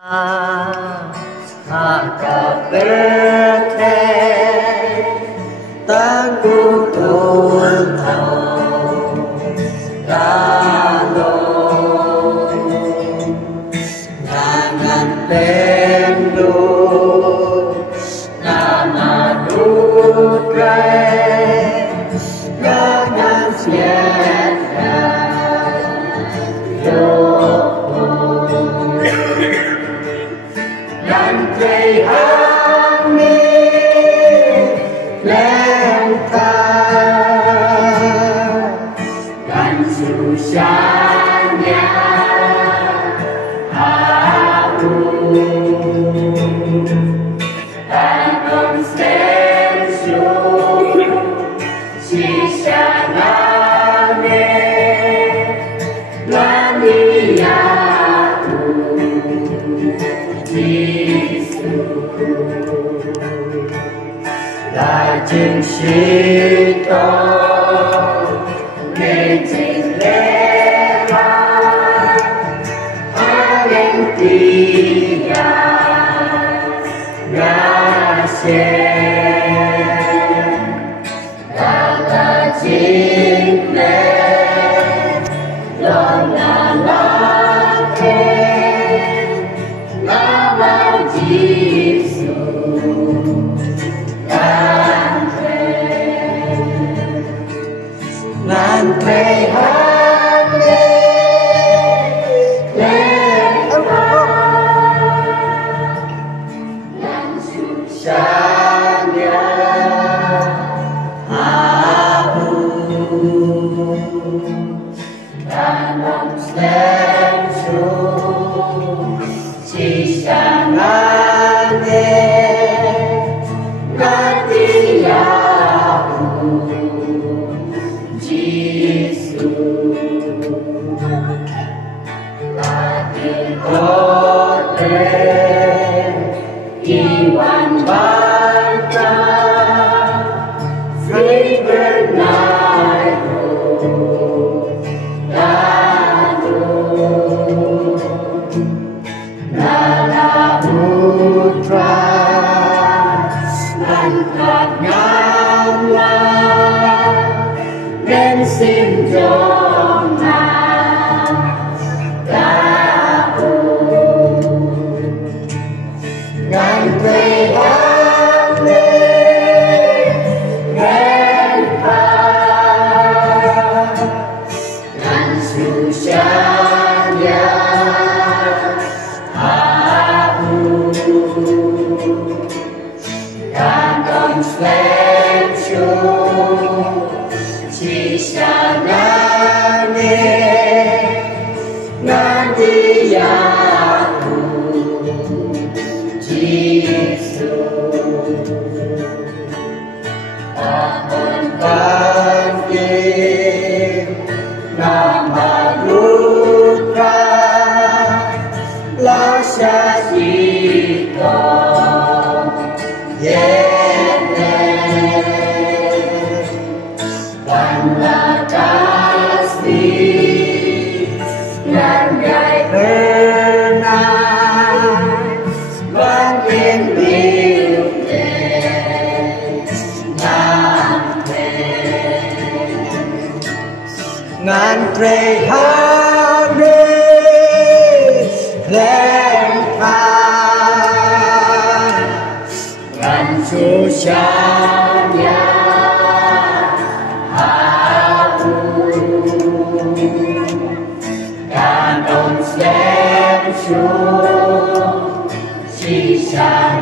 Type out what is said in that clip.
Akabete tangguh tuntau dalong jangan pendu nama dutrai jangan siapa dan kami lengkap dan susahnya aku dan konsensu sisa nane lania Lajeng sito ngejeng lera paling tiga ngasih lajeng lona lake nama Yesus Nanti hati lengkap dan susahnya aku dalam sensu sisa nane nanti aku Iwan Banta Free Bernardo Dado Nala Putra Angkat Ngamla Dan Sinjona susahnya aku kantong slensu sisa nane nanti aku Yesus akan bangkit nama dutra lasa sito yene dan lakasti nandai pernah bangin bilde Ngantre habis lengkap dan susahnya aku kantong sensu sisa